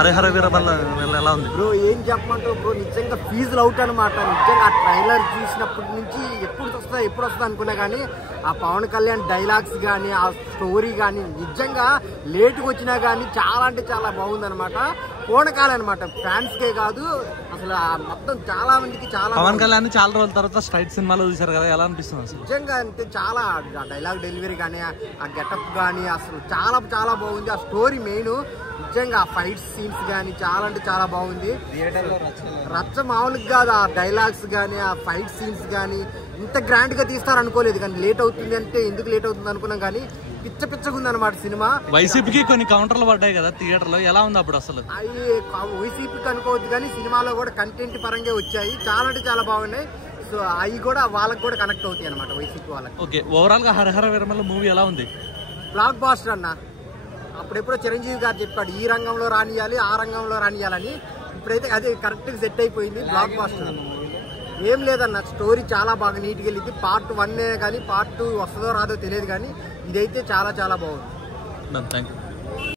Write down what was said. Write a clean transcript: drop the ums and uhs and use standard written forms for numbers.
హరిహర వీరమల్ల ఎలా ఉంది బ్రో? ఏం చెప్పమంటావు బ్రో, నిజంగా ఫీజులు అవుట్ అనమాట. నిజంగా ఆ ట్రైలర్ చూసినప్పటి నుంచి ఎప్పుడు వస్తుందా అనుకున్నా కానీ ఆ పవన్ కళ్యాణ్ డైలాగ్స్ కానీ ఆ స్టోరీ కానీ నిజంగా లేట్గా వచ్చినా కానీ చాలా అంటే చాలా బాగుందనమాట. పూనకాలన్నమాట, ఫ్యాన్స్కే కాదు అసలు మొత్తం చాలా మందికి. చాలా పవన్ కళ్యాణ్ చాలా రోజుల తర్వాత స్ట్రైట్ సినిమాలో చూసారు కదా, ఎలా అనిపిస్తుంది అసలు? నిజంగా అంటే చాలా డైలాగ్ డెలివరీ కానీ ఆ గెటప్ కానీ అసలు చాలా చాలా బాగుంది. ఆ స్టోరీ మెయిన్ నిజంగా ఆ ఫైట్ సీన్స్ కానీ చాలా అంటే చాలా బాగుంది. రచ్చ మామూలుగా కాదు, ఆ డైలాగ్స్ కానీ ఆ ఫైట్ సీన్స్ కానీ ఇంత గ్రాండ్ గా తీస్తారు అనుకోలేదు. కానీ లేట్ అవుతుంది అంటే ఎందుకు లేట్ అవుతుంది అనుకున్నాం, కానీ పిచ్చగా ఉంది అనమాట సినిమా. వైసీపీకి కొన్ని కౌంటర్లు పడ్డాయి కదా థియేటర్ లో, ఎలా ఉంది అప్పుడు అసలు? అవి వైసీపీకి అనుకోవద్దు కానీ సినిమాలో కూడా కంటెంట్ పరంగా వచ్చాయి, చాలా అంటే చాలా బాగున్నాయి. సో అవి కూడా వాళ్ళకి కూడా కనెక్ట్ అవుతాయి అనమాట వైసీపీ వాళ్ళకి. ఓకే, ఓవరాల్ గా హరిహర వీరమల్ల మూవీ ఎలా ఉంది? బ్లాక్ బాస్టర్ అన్న. అప్పుడెప్పుడో చిరంజీవి గారు చెప్పాడు ఈ రంగంలో రానియాలి ఆ రంగంలో రానియాలని, ఇప్పుడైతే అదే కరెక్ట్గా సెట్ అయిపోయింది. బ్లాక్ బాస్టర్ ఏం లేదన్న, స్టోరీ చాలా బాగా నీట్గా వెళ్ళింది. పార్ట్ 1 కానీ పార్ట్ 2 వస్తుందో రాదో తెలియదు, కానీ ఇదైతే చాలా చాలా బాగుంది. Thank you.